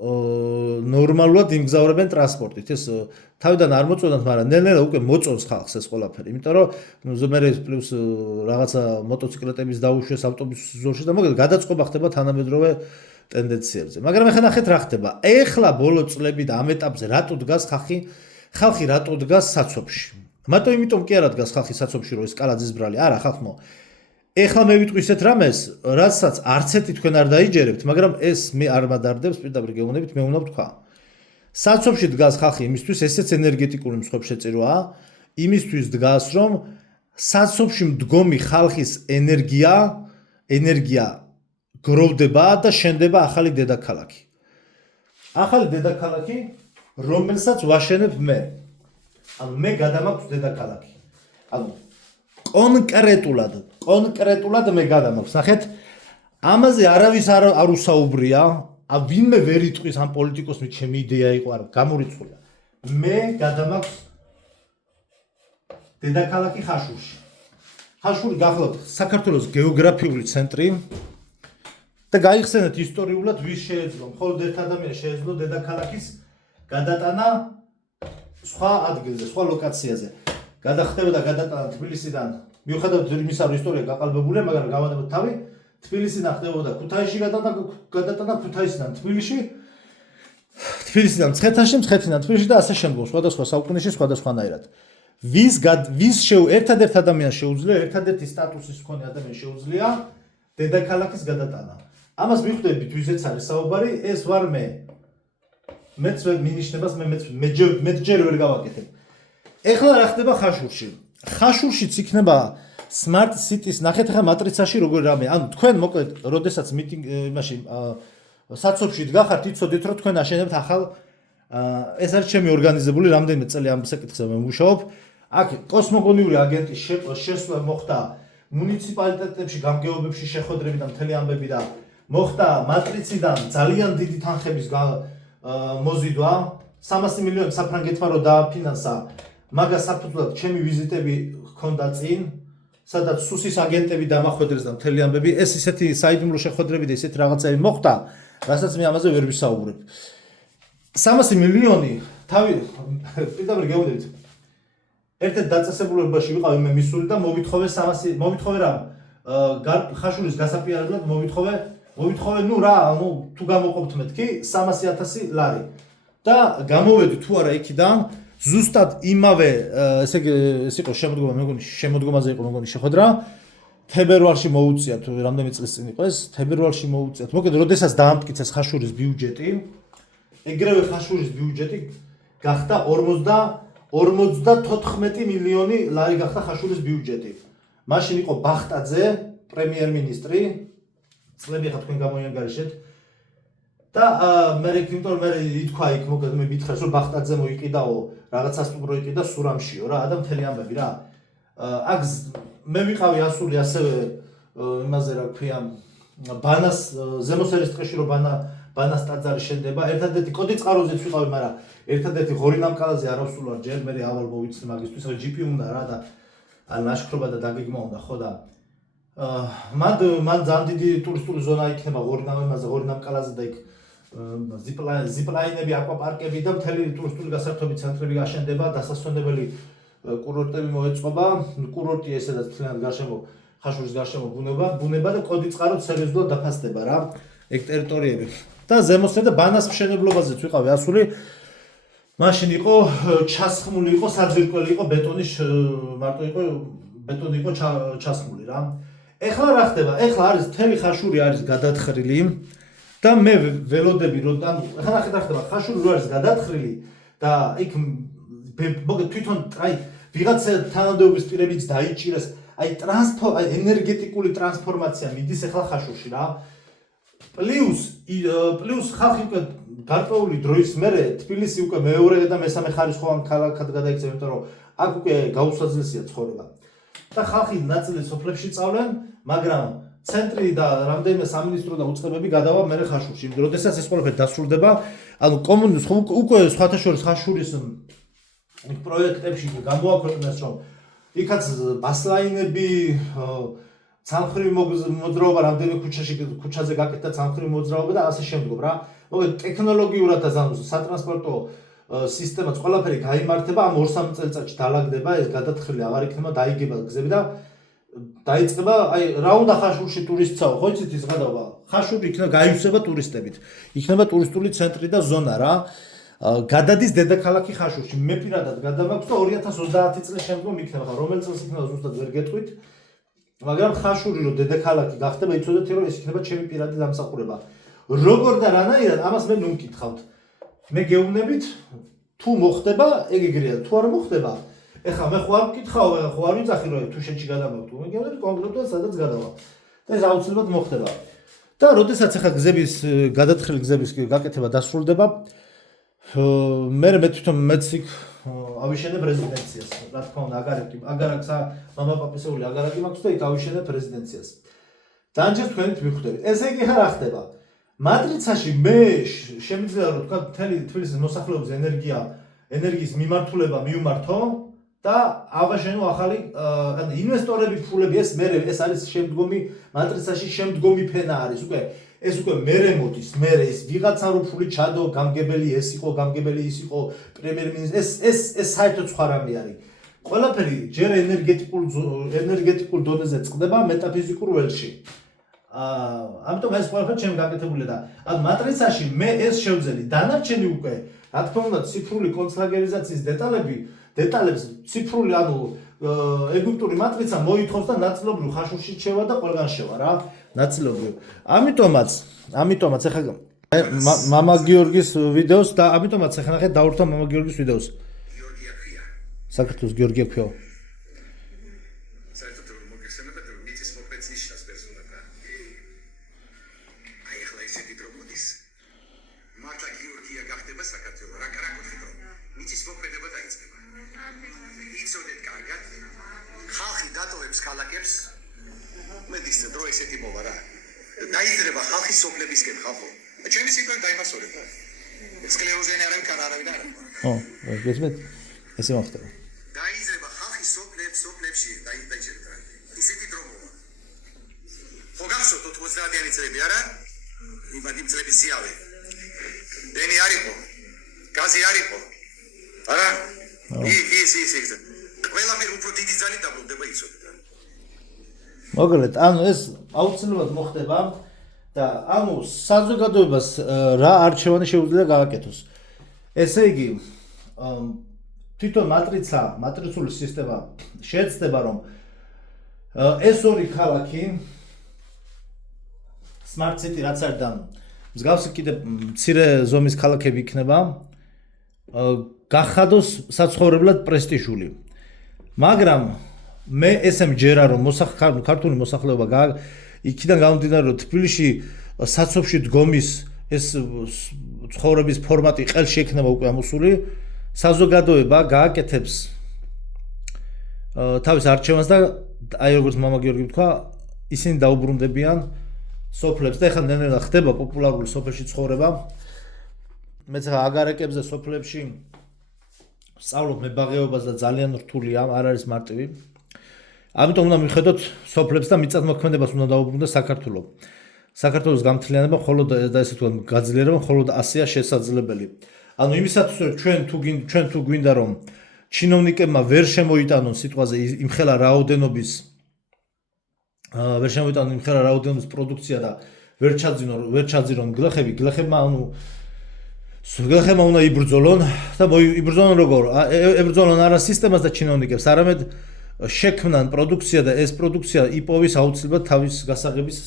ნორმალურად იმგზავრებენ ტრანსპორტით. ეს თავიდან არ მოწონათ, მაგრამ ნელ-ნელა უკვე მოწონს ხალხს ეს ყველაფერი. იმიტომ რომ მე პლუს რაღაცა მოტოციკლეტების დაუშვეს ავტობუსის ზოლში და მოგეთ გადაწყობა ხდება თანამედროვე ტენდენციებზე. მაგრამ ეხლა ნახეთ რა ხდება. ეხლა ბოლო წლები და ამ ეტაპზე რატო დგას ხალხი რატო დგას საცობში. მარტო იმიტომ კი არა დგას ხალხი საცობში, რომ ეს კალაძის ბრალი. არა ხალხო. ეხლა მე ვიტყვი ისეთ რამეს, რასაც არც ერთი თქვენ არ დაიჯერებთ, მაგრამ ეს მე არ მადარდებს, პირდაპირ გეუბნებით, მე უნდა ვთქვა. საცობში დგას ხალხი იმისთვის, ესეც ენერგეტიკული მსხვერპლშეწირვაა, იმისთვის დგას, რომ საცობში მდგომი ხალხის ენერგია გროვდება და შენდება ახალი დედაქალაქი. ახალი დედაქალაქი, რომელსაც ვაშენებ მე. ანუ მე გადამაქვს დედაქალაქი. ანუ კონკრეტულად მე გადამაქვს. ნახეთ, ამაზე არავის არ უსაუბრია, ვინმე ვერ იტყვის ამ პოლიტიკოსმი ჩემი იდეა იყო, არა, გამორიცხულია. მე გადამაქვს დედაქალაქი ხაშურში. ხაშური გახლავთ საქართველოს გეოგრაფიული ცენტრი და გაიხსენეთ ისტორიულად ვის შეეძლო, მხოლოდ ერთ ადამიანს შეეძლო დედაქალაქის გადატანა სხვა ადგილზე, სხვა ლოკაციაზე. გადახდებოდა გადატანა თბილისიდან, მიუხედავად იმისა, რომ ისტორია გაყალბებულია, მაგრამ გავანებოთ თავი, თბილისიდან ხდებოდა ქუთაისში გადატანა ქუთაისიდან თბილისში, თბილისიდან მცხეთაში, მცხეთიდან თბილისში და ასე შემდგომ, სხვადასხვა საუკუნეში სხვადასხვანაირად. ერთადერთ ადამიანს შეუძლია, ერთადერთი სტატუსის მქონე ადამიანს შეუძლია დედაქალაქის გადატანა. ამას მიხვდებით, ვიზეც არის საუბარი, ეს ვარ მე. მეც მინიშნებას მე ჯერ ვერ გავაკეთებ. ეხლა რა ხდება ხაშურში? ხაშურშიც იქნება smart cities, ნახეთ ახლა მატრიცაში როგორ რამე. ანუ თქვენ მოკლედ, როდესაც იმაში საცობში დგახართ, იცოდით რომ თქვენ აშენებთ ახალ ეს არის ჩემი ორგანიზებული რამდენიმე წელი ამ საკითხზე მუშაობ. აქ კოსმოგონიური აგენტის შესვლა მოხდა მუნიციპალიტეტებში, გამგეობებში შეხვედრები და მთელი ამბები და მოხდა მატრიციდან ძალიან დიდი თანხების მოზიდვა, 300 მილიონი საფრანგეთმა რო დააფინანსა, მაგას საფუძვლად ჩემი ვიზიტები ჰქონდა წინ, სადაც სუსის აგენტები დამახვედრეს და მთელი ამბები, ეს ისეთი საიდუმლო შეხვედრები და ისეთი რაღაცები მოხდა, რასაც მე ამაზე ვერ ვისაუბრებ. 300 მილიონი თავი პირდაპირ გეუბნებით. ერთ-ერთ დაწესებულებაში ვიყავი მე მისული და მოვითხოვე რა ხაშურის გასაპირებლად მოვითხოვე ნუ რა, თუ გამოყოფთ მეთქი 300,000 ლარი. და გამოვედი თუ არა იქიდან, ზუსტად იმავე, ესე იყო შემოდგომა, მე მგონი შემოდგომაზე იყო, მე მგონი შეხვედრა. თებერვალში მოუწიათ, რამდენი წლის წინ იყო ეს, თებერვალში მოუწიათ. მოკეთ, როდესაც დაამტკიცეს ხაშურის ბიუჯეტი, ეგრევე ხაშურის ბიუჯეტი გახდა 54 მილიონი ლარი გახდა ხაშურის ბიუჯეტი. მაშინ იყო ბახტაძე, პრემიერ-მინისტრი, წლები ხა თქვენ გამოიანგარიშეთ. და მე ითქვა იქ, მოკეთ მე მითხრეს რომ ბახტაძე მოიყიდაო, რაღაცას პროექტი სურამშიო რა, და მთელი ამბები რა. აქ მე ვიყავი ასული ასევე იმაზე რა ქვია, ბანას ზემოსერის ტყეში რომ ბანას ტაძარი შენდება, ერთადერთი კოდიწყაროზეც ვიყავი, მაგრამ ერთადერთი ღორინამკალაზე არ ავსულ ვარ ჯერ, მე ავალ მოვიცნე მაგისთვის, რა ჯიპი უნდა რა და ან ლაშქრობა და დაგეგმა უნდა ხო და მან ძალიან დიდი ტურისტული ზონა იქნება ღორინამკალაზე და იქ ზიპლაინები, აკვაპარკები და მთელი ტურისტული გასართობი ცენტრები გაშენდება, დასასვენებელი კურორტები მოეწყობა, კურორტი ესედაც მთლიანად გარშემო ხაშურის გარშემო ბუნება და კოდიწყაროდ სერიოზულად დაფასდება რა ეგ ტერიტორიები. და ზემოსე და ბანას მშენებლობაზეც ვიყავი ასული. მაშინ იყო ჩასხმული, იყო საძირკველი, იყო მარტო იყო ბეტონი იყო ჩასხმული რა. ეხლა რა ხდება? ეხლა არის მთელი ხაშური არის გადათხრილი და მე ველოდები რომ ეხლა ნახეთ რა ხდება, ხაშური რო არის გადათხრილი და იქ მოგეთ თვითონ ვიღაცა თანამდებობის პირებიც დაიჭირეს, აი ენერგეტიკული ტრანსფორმაცია მიდის ახლა ხაშურში რა. პლუს ხალხი უკვე გარკვეული დროის მერე თბილისი უკვე მეორე და მესამე ხარისხოვან ქალაქად გადაიქცევა, იმიტომ რომ აქ უკვე გაუსაძლესია ცხოვრება. და ხალხი ნაწილი სოფლებში წავლენ, მაგრამ ცენტრი და რამდენიმე სამინისტრო და უწყებები გადავა მერე ხაშურში. იმიტომ რომ შესაძაც ეს ყველაფერი დასრულდება, ანუ კომუნის უკვე სხვათა შორის ხაშურის პროექტებში გამოაქვეყნეს, რომ იქაც ბასლაინები, ცალმხრივი მოძრაობა, რამდენიმე ქუჩაზე გაკეთდა ცალმხრივი მოძრაობა და ასე შემდგომ რა. მოკლედ ტექნოლოგიურად და სატრანსპორტო სისტემაც ყველაფერი გაიმართება, ამ 2-3 წელიწადში დაალაგდება, ეს გადათხრილი აღარ იქნება, დაიგება გზები და დაიწყება, აი რა უნდა ხაშურში ტურისტსაო, ხო იცით ის გადავა. ხაშური იქნება გაივსება ტურისტებით. იქნება ტურისტული ცენტრი და ზონა რა. გადადის დედაქალაქი ხაშურში. მე პირადად გადავაქვს და 2030 წლის შემდგომ იქნება, რომელ წელს იქნება ზუსტად ვერ გეტყვით. მაგრამ ხაშური რომ დედაქალაქი გახდება, იცოდეთ რომ ეს იქნება ჩემი პირადი დამსახურება. როგორ და რანაირად ამას მე ნუ მკითხავთ. მე გეუბნებით თუ მოხდება, ეგ ეგრეა, თუ არ მოხდება. ეხლა მე ხო არ მკითხავ, ხო არ ვიძახი რომ თუშეთში გადავაქვს, მე გეუბნებით კონკრეტულად სადაც გადავა. და ეს აუცილებლად მოხდება. და როდესაც ახლა გზების გადათხრილი გზების გაკეთება დასრულდება, მე თვითონ მეც იქ ავიშენებ რეზიდენციას. რა თქმა უნდა, აგარაკსა მამაპაპისეული აგარაკი მაქვს და იქ ავიშენებ რეზიდენციას. დანჯერ თქვენით მიხვდებით. ესე იგი ხარ ახდება. მატრიცაში მე შემიძლია რომ თქვა მთელი თბილისის მოსახლეობის ენერგიის მიმართულება მივმართო და ავაშენო ახალი ანუ ინვესტორები ფულები ეს არის შემდგომი მატრიცაში შემდგომი ფენა არის უკვე ეს უკვე მერე მოდის მერე ეს ვიღაცა რო ფული ჩადო გამგებელი ეს იყო გამგებელი ის იყო პრემიერ-მინისტრი ეს საერთოდ სხვა რამე არის ყველაფერი ჯერ ენერგეტიკულ დონეზე წყდება მეტაფიზიკურ ველში ამიტომ ეს ყველაფერი ჩემ გაკეთებულია და ან მატრიცაში მე ეს შევძელი დანარჩენი უკვე რა თქმა უნდა ციფრული კონცლაგერიზაციის დეტალებს ციფრული ანუ ეგვიპტური მატრიცა მოითხოვს და ნაწილობრივ ხაშურში შევა და ყველგან შევა რა ნაწილობრივ ამიტომაც ეხლა მამა გიორგის ვიდეოს და ამიტომაც ეხლა ნახეთ დაურთვა მამა გიორგის ვიდეოს საქართველოს გიორგი ქვია ქალაქებს მე დისწე დრო ესეთი მოვა რა დაიძრება ხალხის სოფლებისკენ ხალხო ჩემი სიტყვები დაიმასორებ რა სკლეროზენი არ ამქარ არავინ არა გესმით ესე მოხდება დაიძრება ხალხის სოფლებში დაიჭერდა ისეთი დრო მოვა ხო გახსოვთ 90-იანი წლები არა იმადი წლების სიავე დენი არ იყო გაზი არ იყო არა ის ყველაფერი უფრო დიდი ძალი დაბრუნდება იცოდეთ მოგლეთ, ანუ ეს აუცილებლად მოხდება და ანუ საზოგადოებას რა არჩევანი შეუძლია გააკეთოს. ესე იგი, თვითონ მატრიცული სისტემა შეეცდება რომ ეს ორი ქალაქი smart city რაც არის და მსგავსი კიდე მცირე ზომის ქალაქები იქნება გახადოს საცხოვრებლად პრესტიჟული. მაგრამ მე ესე მჯერა რომ ქართული მოსახლეობა იქიდან გამომდინარე რომ თბილისში საცობში დგომის ეს ცხოვრების ფორმატი ყელში ექნება უკვე ამოსული საზოგადოება გააკეთებს თავის არჩევანს და აი როგორც მამა გიორგი თქვა ისინი დაუბრუნდებიან სოფლებს და ეხლა ნელ-ნელა ხდება პოპულარული სოფელში ცხოვრება მეც აგარაკებზე სოფლებში სწავლობ მებაღეობას და ძალიან რთულია არ არის მარტივი ამიტომ უნდა მიხედოთ სოფლებს და მიწათმოქმედებას უნდა დაუბრუნდეს საქართველოს. საქართველოს გამთლიანება მხოლოდ და ესე თქვა გაძლიერება მხოლოდ ასეა შესაძლებელი. ანუ იმისათვის რომ ჩვენ თუ გვინდა რომ ჩინოვნიკებმა ვერ შემოიტანონ სიტყვაზე იმხელა რაოდენობის პროდუქცია და ვერ ჩაძინონ გლეხებმა ანუ გლეხებმა უნდა იბრძოლონ და იბრძოლონ როგორ? ებრძოლონ არა სისტემას და ჩინოვნიკებს, არამედ შექმნან პროდუქცია და ეს პროდუქცია იპოვის აუცილებლად თავის გასაღების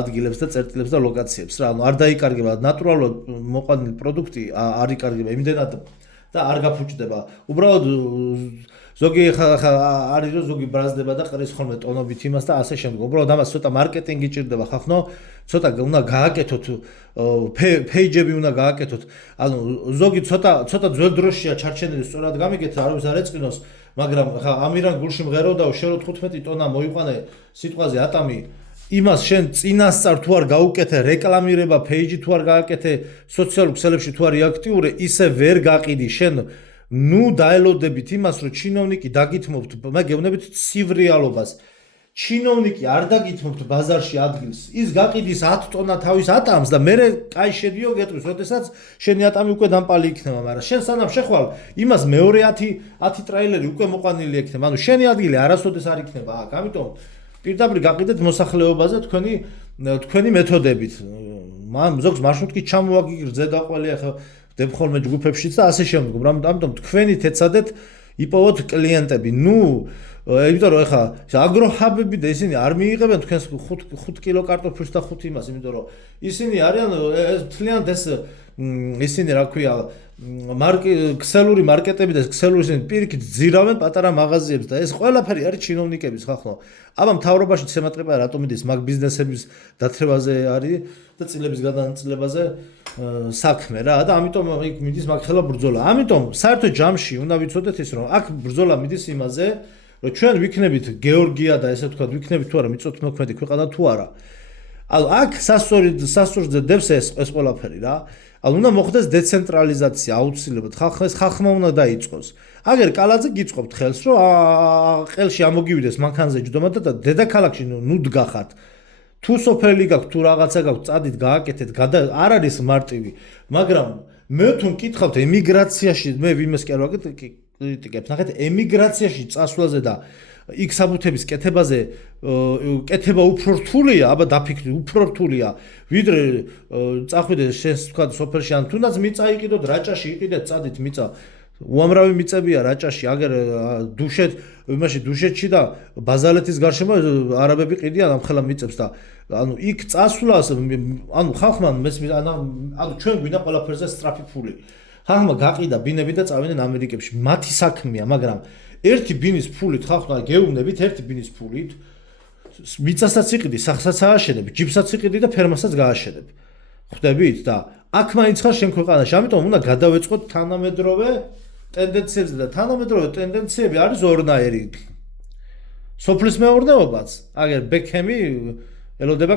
ადგილებს და წერტილებს და ლოკაციებს რა ანუ არ დაიკარგება ნატურალურად მოყვანილი პროდუქტი არ იკარგება იმდენად და არ გაფუჭდება უბრალოდ ზოგი ხა არის რომ ზოგი ბრაზდება და ყრის ხოლმე ტონობით იმას და ასე შემდეგ. უბრალოდ ამას ცოტა მარკეტინგი ჭირდება ხახნო, ცოტა უნდა გააკეთოთ პეიჯები უნდა გააკეთოთ. ანუ ზოგი ცოტა ძველ დროშია ჩარჩენილი სწორად გამიგეთ არავის არ ეწყინოს, მაგრამ ხა ამირან გულში მღეროდაო შენ 15 ტონა მოიყვანე სიტყვაზე ატამი იმას შენ წინასწარ თუ არ გაუკეთე რეკლამირება პეიჯი თუ არ გააკეთე სოციალურ ქსელებში თუ არ აქტიური ისე ვერ გაყიდი შენ ნუ დაელოდებით იმას რომ ჩინოვნიკი დაგითმობთ მე გეუბნებით ცივ რეალობას ჩინოვნიკი არ დაგითმობთ ბაზარში ადგილს ის გაყიდის 10 ტონა თავის ატამს და მე კაი შედიო გეტყვის როდესაც შენი ატამი უკვე დამპალი იქნება მაგრამ შენ სანამ შეხვალ იმას მეორე 10 ტრეილერი უკვე მოყვანილი ექნება ანუ შენი ადგილი არასოდეს არ იქნება აქ ამიტომ პირდაპირ გაყიდეთ მოსახლეობაზე თქვენი მეთოდებით. ზოგს მარშრუტკით ჩამოვაგიგრძე დაყველი ახლა ვდებ ხოლმე ჯგუფებშიც და ასე შემდეგ. ამიტომ თქვენით ეცადეთ იპოვოთ კლიენტები. იმიტომ რომ ახლა აგროჰაბები და ისინი არ მიიღებენ თქვენს 5 კილო კარტოფილს და 5 იმას, იმიტომ რომ ისინი არიან თლიანად ეს ისინი რა ქვია ქსელური მარკეტები და ქსელური ისინი პირიქით ძირავენ პატარა მაღაზიებს და ეს ყველაფერი არის ჩინოვნიკების ხახნო. აბა მთავრობაში შემატყება რატომ მიდის მაგ ბიზნესების დათრევაზე არის და წილების გადანაწილებაზე საქმე რა და ამიტომ იქ მიდის მაგ ხელა ბრძოლა. ამიტომ საერთო ჯამში უნდა ვიცოდეთ ის რომ აქ ბრძოლა მიდის იმაზე რომ ჩვენ ვიქნებით გეორგია და ესე ვთქვათ ვიქნებით თუ არა მიწოთმოქმედი ქვეყანა თუ არა. ანუ აქ სასწორზე დევს ეს ყველაფერი რა. ანუ უნდა მოხდეს დეცენტრალიზაცია აუცილებლად ხალხმა უნდა დაიწყოს. აგერ კალაძე გიწყობთ ხელს რომ ყელში ამოგივიდეს მანქანაზე ჯდომა და დედაქალაქში ნუ დგახართ. თუ სოფელი გაქვთ თუ რაღაცა გაქვთ წადით გააკეთეთ არ არის მარტივი მაგრამ მე თუ მკითხავთ ემიგრაციაში მე ვიმეს კი არ ვაკრიტიკებ ნახეთ ემიგრაციაში წასვლაზე და იქ საბუთების კეთებაზე კეთება უფრო რთულია აბა დაფიქრდი უფრო რთულია ვიდრე წახვიდე შენს თქვა სოფელში ან თუნდაც მიწა იყიდოთ რაჭაში იყიდეთ წადით მიწა უამრავი მიწებია რაჭაში აგერ დუშეთში და ბაზალეთის გარშემო არაბები ყიდიან ამ ხელა მიწებს და ანუ იქ წასვლას ანუ ხალხმა ანუ ჩვენ გვინდა ყველაფერზე სწრაფი ფული ხალხმა გაყიდა ბინები და წავიდნენ ამერიკებში მათი საქმეა მაგრამ ერთი ბინის ფულით ხალხმა გეუბნებით ერთი ბინის ფულით მიწასაც იყიდი სახსაც ააშენებ ჯიბსაც იყიდი და ფერმასაც გააშენებ ხვდებით და აქ მაინც ხარ შენ ქვეყანაში ამიტომ უნდა გადავეწყოთ თანამედროვე ტენდენციებზე და თანამედროვე ტენდენციები არის ორნაირი სოფლის მეურნეობაც აგერ ბექემი ელოდება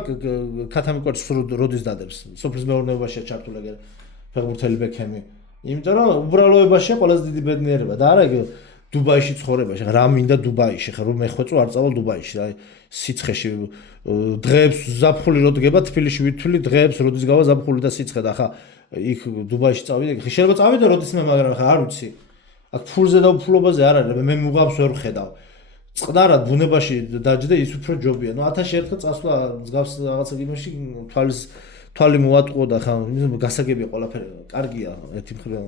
ქათამიკვერცხს როდის დადებს სოფლის მეურნეობაშია ჩართული აგერ ფეხბურთელი ბექემი იმიტომ რომ უბრალოებაშია ყველაზე დიდი ბედნიერება და არა დუბაიში ცხოვრებაში რა მინდა დუბაიში ხა რომ მეხვეწო არ წავალ დუბაიში რა სიცხეში დღეებს ზაფხული რო დგება თბილისში ვითვლი დღეებს როდის გავა ზაფხული და სიცხე და ხა იქ დუბაიში წავიდე ხა შეიძლება წავიდე როდისმე მაგრამ ხა არ ვიცი აქ ფულზე და უფლობაზე არ არის მე მუღავს ვერ ხედავ წყნარად ბუნებაში დაჯდე ის უფრო ჯობია ნუ 1000 ერთხელ წასვლა მსგავს რაღაცა იმაში თვალი მოატყო და ხა გასაგებია ყველაფერი კარგია ერთი მხრივ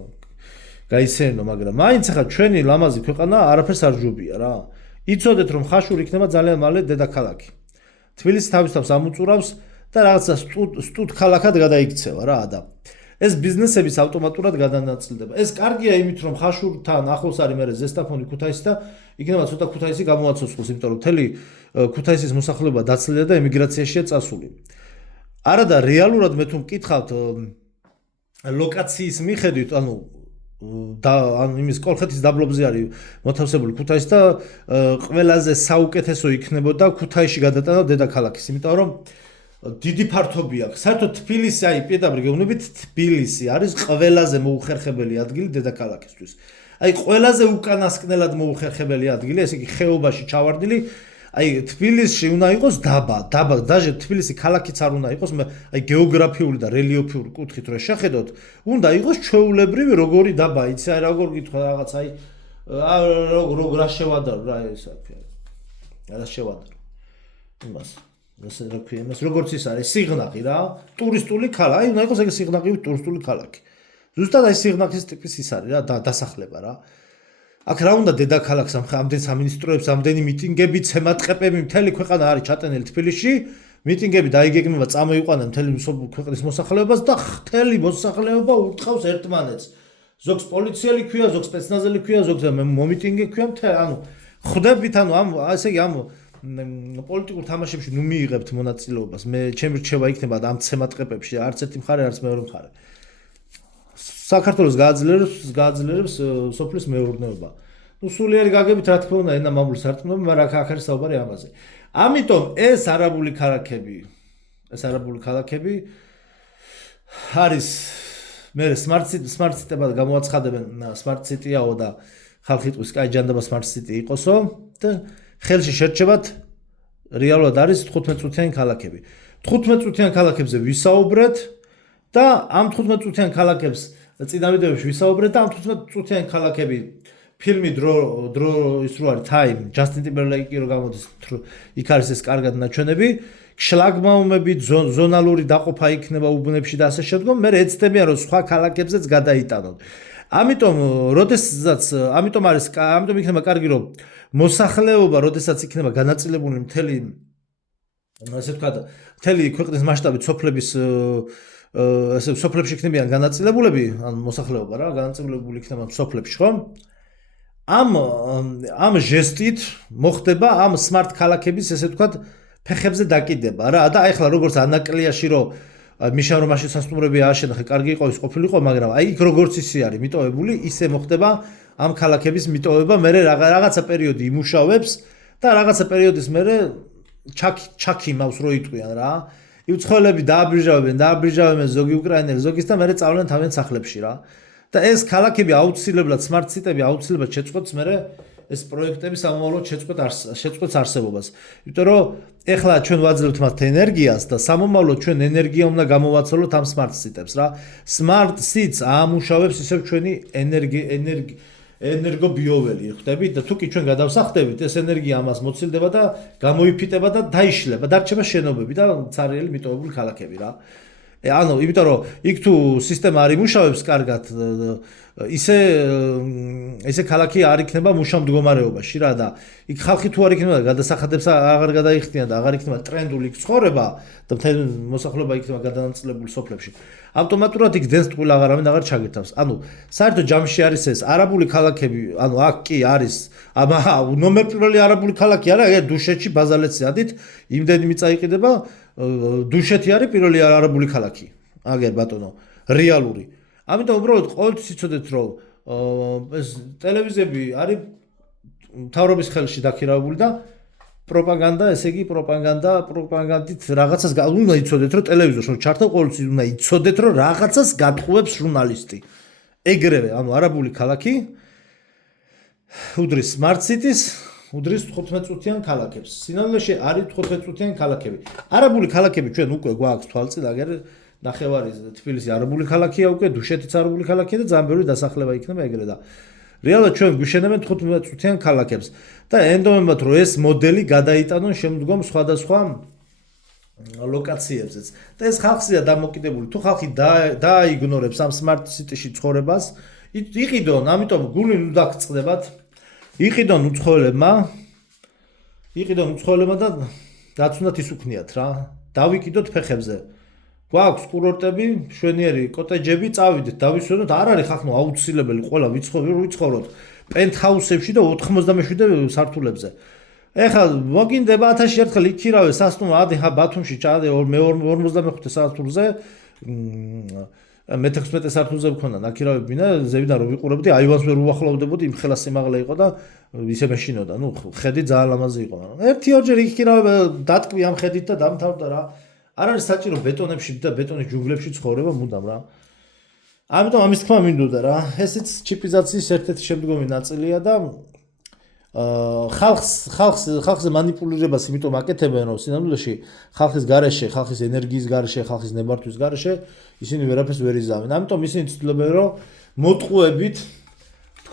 გაიცენო მაგრამ მაინც ხა ჩვენი ლამაზი ქვეყანა არაფერს არ ჯობია რა იცოდეთ რომ ხაშური იქნება ძალიან მალე დედაქალაქი თბილისი თავისთავად ამუწურავს და რაღაცა სტუდ ქალაქად გადაიქცევა რა და ეს ბიზნესებიც ავტომატურად გადანაწილდება ეს კარგია იმით რომ ხაშურთან ახლოს არის მე ზესტაფონი ქუთაისი და იქნება ცოტა ქუთაისი გამოაცოცხლოს იმიტომ რომ მთელი ქუთაისის მოსახლეობა დაცლილია და ემიგრაციაშია წასული არა და რეალურად მე თუ მკითხავთ ლოკაციის მიხედვით ანუ იმის კოლხეთის დაბლობზე არის მოთავსებული ქუთაისი და ყველაზე საუკეთესო იქნებოდა ქუთაისში გადატანა დედაქალაქის იმიტომ რომ დიდი ფართობი აქვს საერთოდ თბილისი აი პირდაპირ გეუბნებით თბილისი არის ყველაზე მოუხერხებელი ადგილი დედაქალაქისთვის აი ყველაზე უკანასკნელად მოუხერხებელი ადგილი ესე იგი ხეობაში ჩავარდილი აი თბილისში უნდა იყოს დაბა დაჟე თბილისი ქალაქიც არ უნდა იყოს აი გეოგრაფიული და რელიეფური კუთხით რო შეხედოთ უნდა იყოს ჩვეულებრივი როგორი დაბა იცი აი როგორ გითხვა რაღაც აი როგორ რა შევადარო რა ეს აქ რა შევადარო იმას ესე რა ქვია იმას როგორც ის არის სიღნაღი რა ტურისტული ქალაქი აი უნდა იყოს ეგ სიღნაღი ტურისტული ქალაქი ზუსტად აი სიღნაღის ტიპის ის არის რა დასახლება რა აქ რა უნდა დედაქალაქს ამდენ სამინისტროებს ამდენი მიტინგები ცემატყეპები მთელი ქვეყანა არის ჩატენილი თბილისში მიტინგები დაიგეგმება წამოიყვანენ მთელი ქვეყნის მოსახლეობას და მთელი მოსახლეობა ურტყავს ერთმანეთს ზოგს პოლიციელი ქვია, ზოგს სპეცნაზელი ქვია, ზოგს მომიტინგე ქვია, ანუ ხვდებით, ანუ ამ ასე იგი ამ პოლიტიკურ თამაშებში ნუ მიიღებთ მონაწილეობას. მე ჩემი რჩევა იქნება ამ ცემატყეპებში არც ერთი მხარე, არც მეორე მხარე. საქართველოს გააძლიერებს სოფლის მეურნეობა. ნუ სულიერი გაგებით რა თქმა უნდა, ენა მამული სარწმუნოები, მაგრამ აქ არის საუბარი ამაზე. ამიტომ ეს არაბული ქალაქები არის მე smart city-ებად გამოაცხადებენ smart city-აო და ხალხი იტყვის, კაი ჯანდაბა smart city იყოსო და ხელში შერჩებათ რეალურად არის 15 წუთიანი ქალაქები. 15 წუთიან ქალაქებზე ვისაუბრეთ და ამ 15 წუთიან ქალაქებს წინა ვიდეოებში ვისაუბრეთ და ამ 15 წუთიან ქალაქები ფილმი დრო ის რო არის time Justin Timberlake რო გამოდის იქ არის ეს კარგად ნაჩვენები შლაგბაუმები ზონალური დაყოფა იქნება უბნებში და ასე შემდგომ მე ეცდებიან რომ სხვა ქალაქებზეც გადაიტანონ ამიტომ იქნება კარგი რომ მოსახლეობა როდესაც იქნება განაწილებული მთელი ასე ვთქვათ მთელი ქვეყნის მასშტაბით სოფლების ასე სოფლებში იქნებიან განაწილებულები ან მოსახლეობა რა განაწილებული იქნება სოფლებში ხო ამ ჟესტით მოხდება ამ smart ქალაქების ესე ვთქვათ ფეხებზე დაკიდება რა და ეხლა როგორც ანაკლიაში რომ მიშა რომ მაშინ სასტუმრები ააშენა ხე კარგი იყო ის ყოფილიყო მაგრამ აი იქ როგორც ისე არის მიტოვებული ისე მოხდება ამ ქალაქების მიტოვება მე რაღაცა პერიოდი იმუშავებს და რაღაცა პერიოდის მერე ჩაკი მავს რო იტყვიან რა იუცხოლები დააბრიჟავებენ ზოგი უკრაინელი ზოგის და მერე წავლენ თავენ სახლებში რა და ეს ქალაქები აუცილებლად smart city-ები აუცილებლად შეწყვეტს მერე ეს პროექტები სამომავლოდ შეწყვეტს არსებობას. იმიტომ რომ ეხლა ჩვენ ვაძლევთ მათ ენერგიას და სამომავლოდ ჩვენ ენერგია უნდა გამოვაცალოთ ამ smart city-ებს რა. Smart city-ს აამუშავებს ისევ ჩვენი ენერგობიოველი, ხვდებით? და თუ კი ჩვენ გადავსახდებით, ეს ენერგია ამას მოცილდება და გამოიფიტება და დაიშლება, დარჩება შენობები და ცარიელი მიტოვებული ქალაქები რა. ანუ იმიტომ რომ იქ თუ სისტემა არ იმუშავებს კარგად ისე ქალაქი არ იქნება მუშა მდგომარეობაში რა და იქ ხალხი თუ არ იქნება გადასახადებს აღარ გადაიხდიან და აღარ იქნება ტრენდული ცხოვრება და მთელი მოსახლეობა იქნება გადანაწილებული სოფლებში ავტომატურად იქ დენს ტყუილ აღარ ჩაგერთავს ანუ საერთოდ ჯამში არის ეს არაბული ქალაქები ანუ აქ კი არის ნომერ პირველი არაბული ქალაქი არა ეგ დუშეთში ბაზალეთში ადით იმდენი მიწა იყიდება დუშეთი არის პირველი არაბული ქალაქი აგერ ბატონო რეალური ამიტომ უბრალოდ ყოველთვის იცოდეთ რომ ეს ტელევიზიები არის მთავრობის ხელში დაქირავებული და პროპაგანდა ესე იგი პროპაგანდით რაღაცას უნდა იცოდეთ რომ ტელევიზორში რომ ჩართო ყოველთვის უნდა იცოდეთ რომ რაღაცას გატყუებს ჟურნალისტი ეგრევე ანუ არაბული ქალაქი უდრის smart cities უდრის 15 წუთიან ქალაქებს სინამდვილეში არის 15 წუთიან ქალაქები არაბული ქალაქები ჩვენ უკვე გვაქვს თვალწინ აგერ ნახევარი თბილისი არაბული ქალაქია უკვე დუშეთიც არაბული ქალაქია და ძალიან ბევრი დასახლება იქნება ეგრე და რეალურად ჩვენ გვიშენებენ 15 წუთიან ქალაქებს და ენდომებად რომ ეს მოდელი გადაიტანონ შემდგომ სხვადასხვა ლოკაციებზეც და ეს ხალხია დამოკიდებული თუ ხალხი დააიგნორებს ამ smart city-ში ცხოვრებას იყიდონ ამიტომ გული ნუ დაგწყდებათ იყიდონ უცხოელებმა და რაც უნდათ ის უქნიათ რა დავიკიდოთ ფეხებზე გვაქვს კურორტები, შვენიერი კოტეჯები, წავიდეთ, დავისვენოთ, არ არის ხახნო აუცილებელი ყველა ვიცხოვროთ პენტჰაუსებში და 97 სართულებზე. ეხლა მოგინდება 1000 ერთხელ იქირავე სასტუმრო, ადი ხა ბათუმში ჩადე 45 სართულზე, მე-16 სართულზე მქონდა ნაკირავები და ზევიდან რომ ვიყურებდი, აივანს ვერ უახლოვდებოდი, იმ ხელა სიმაღლე იყო და ისე მეშინოდა. ნუ ხედი ძალიან ლამაზი იყო, მაგრამ ერთი-ორჯერ იქირავე დატყვი ამ ხედით და დამთავრდა რა. არ არის საჭირო ბეტონებში და ბეტონის ჯუნგლებში ცხოვრება მუდამ რა. ამიტომ ამის თქმა მინდოდა რა. ესეც ჩიპიზაციის ერთ-ერთი შემდგომი ნაწილია და ხალხზე მანიპულირებას იმიტომ აკეთებენ რომ სინამდვილეში ხალხის გარეშე, ხალხის ენერგიის გარეშე, ხალხის ნებართვის გარეშე ისინი ვერაფერს ვერ იზამენ. ამიტომ ისინი ცდილობენ რომ მოტყუებით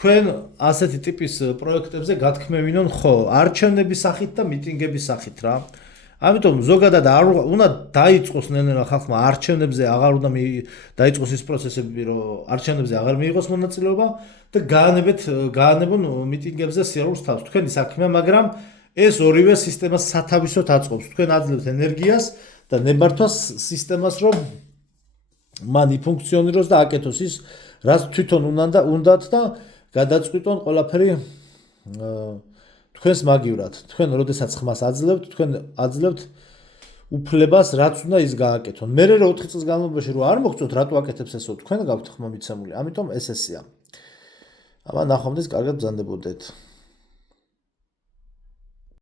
თქვენ ასეთი ტიპის პროექტებზე გათქმევინონ ხო, არჩევნების სახით და მიტინგების სახით რა. ამიტომ ზოგადად არ უნდა დაიწყოს ნელ-ნელა ხალხმა არჩევნებზე აღარ უნდა დაიწყოს ის პროცესები რომ არჩევნებზე აღარ მიიღოს მონაწილეობა და გაანებონ მიტინგებზე სიარულს თავს თქვენი საქმეა მაგრამ ეს ორივე სისტემას სათავისოდ აწყობს თქვენ აძლევთ ენერგიას და ნებართვას სისტემას რომ მან იფუნქციონიროს და აკეთოს ის რაც თვითონ უნდათ და გადაწყვიტონ ყველაფერი თქვენს მაგივრად. თქვენ როდესაც ხმას აძლევთ, თქვენ აძლევთ უფლებას, რაც უნდა ის გააკეთონ. მე რო 4 წლის განმავლობაში რო არ მოგწოთ, რატო აკეთებს ესო? თქვენ გაქვთ ხმა მიცემული. ამიტომ ეს ესეა. აბა ნახვამდის კარგად ბრძანდებოდეთ.